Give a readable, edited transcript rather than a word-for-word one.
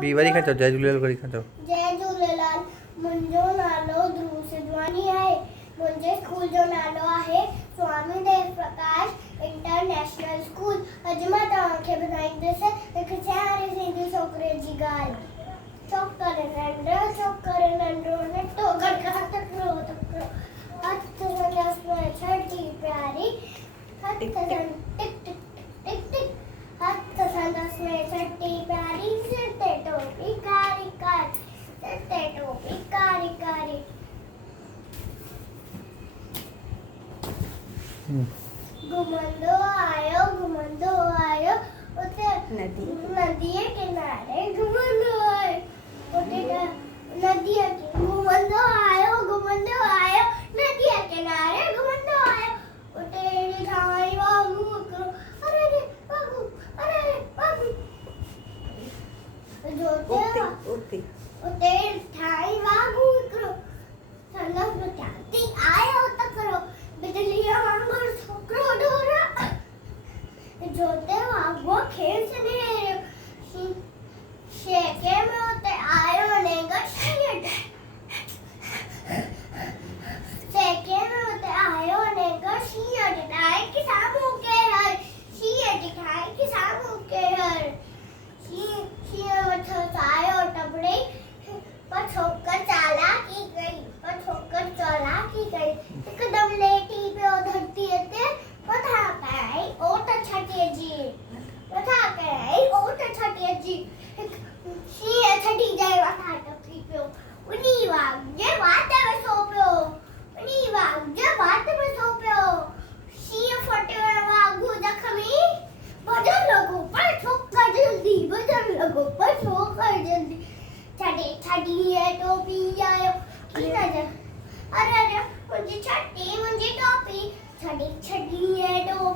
B worry खां चओ, जय झूलेलाल वरी खां चओ। जय झूलेलाल। मुंहिंजो नालो ध्रुव सिधवानी आहे। मुंहिंजे स्कूल जो नालो आहे स्वामी देव प्रकाश इंटरनेशनल स्कूल। अॼु मां तव्हांखे ॿुधाईंदसि हिकु सियाणे सिंधी छोकिरे जी ॻाल्हि। छोकिरे नंढो नंढो गड़का तकिड़ो तकिड़ो हथ संदसि में छड़ी प्यारी हथ टिक टिक टिक टिक हथ संदसि में छड़ी प्यारी सिर ते टोपी कारी कारी सिर ते टोपी कारी कारी। घुमंदो आयो उते नदीअ किनारे घुमंदो आयो उते नदीअ घुमंदो आयो नदीअ किनारे घुमंदो आयो उते ठाई वांगू हिकिड़ो अरे रे बाबू उते ठाई वांगू हिकिड़ो संदसि चांती आयो तकिड़ो बिजलीअ वांगुरु छोकिरो ॾोरा जोते वांगुरु खेसि नेरियो शेके में उते आयो नेगा शेके में उते आयो नेगा शींहं ॾिठाई कि साम्हूं केरु आहे शींहं ॾिठाई कि साम्हूं केरु आहे शींहं मथां आयो टपड़े पर छोकर चालाकी कई हिकदमि लेटी पियो धरतीअ ते मथां कयई ओट छटीअ जी शींहं छटी जाए मथां टपी पियो उनी वांगुरु वात में सो पियो शींहं फटियो वांगुरु जख़्मी भॼण लॻो पर छोकर जल्दी छटी टोपी आयो की नज़र अरे मुंहिंजी टोपी छटी टोपी